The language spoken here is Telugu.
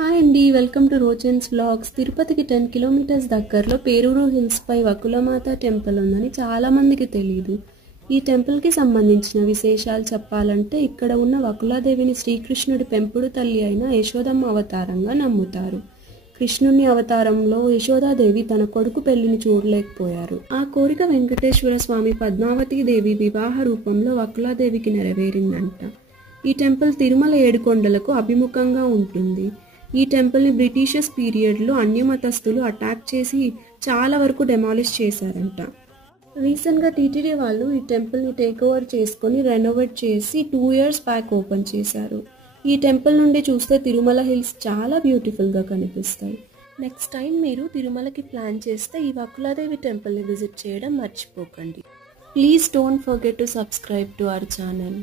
హాయ్ అండి, వెల్కమ్ టు రోచెన్స్ వ్లాగ్స్. తిరుపతికి 10 కిలోమీటర్స్ దగ్గరలో పేరూరు హిల్స్పై వకులమాత టెంపుల్ ఉందని చాలామందికి తెలియదు. ఈ టెంపుల్కి సంబంధించిన విశేషాలు చెప్పాలంటే ఇక్కడ ఉన్న వకులాదేవిని శ్రీకృష్ణుడి పెంపుడు తల్లి అయిన యశోదమ్మ అవతారంగా నమ్ముతారు. కృష్ణుని అవతారంలో యశోదాదేవి తన కొడుకు పెళ్లిని చూడలేకపోయారు. ఆ కోరిక వెంకటేశ్వర స్వామి పద్మావతీదేవి వివాహ రూపంలో వకులాదేవికి నెరవేరిందంట. ఈ టెంపుల్ తిరుమల ఏడుకొండలకు అభిముఖంగా ఉంటుంది. ఈ టెంపుల్ని బ్రిటిషర్స్ పీరియడ్లో అన్యమతస్థులు అటాక్ చేసి చాలా వరకు డెమాలిష్ చేశారంట. రీసెంట్గా టీటీడీ వాళ్ళు ఈ టెంపుల్ని టేక్ ఓవర్ చేసుకొని రెనోవేట్ చేసి 2 years బ్యాక్ ఓపెన్ చేశారు. ఈ టెంపుల్ నుండి చూస్తే తిరుమల హిల్స్ చాలా బ్యూటిఫుల్గా కనిపిస్తాయి. నెక్స్ట్ టైం మీరు తిరుమలకి ప్లాన్ చేస్తే ఈ వకులాదేవి టెంపుల్ని విజిట్ చేయడం మర్చిపోకండి. Please don't forget to subscribe to our channel.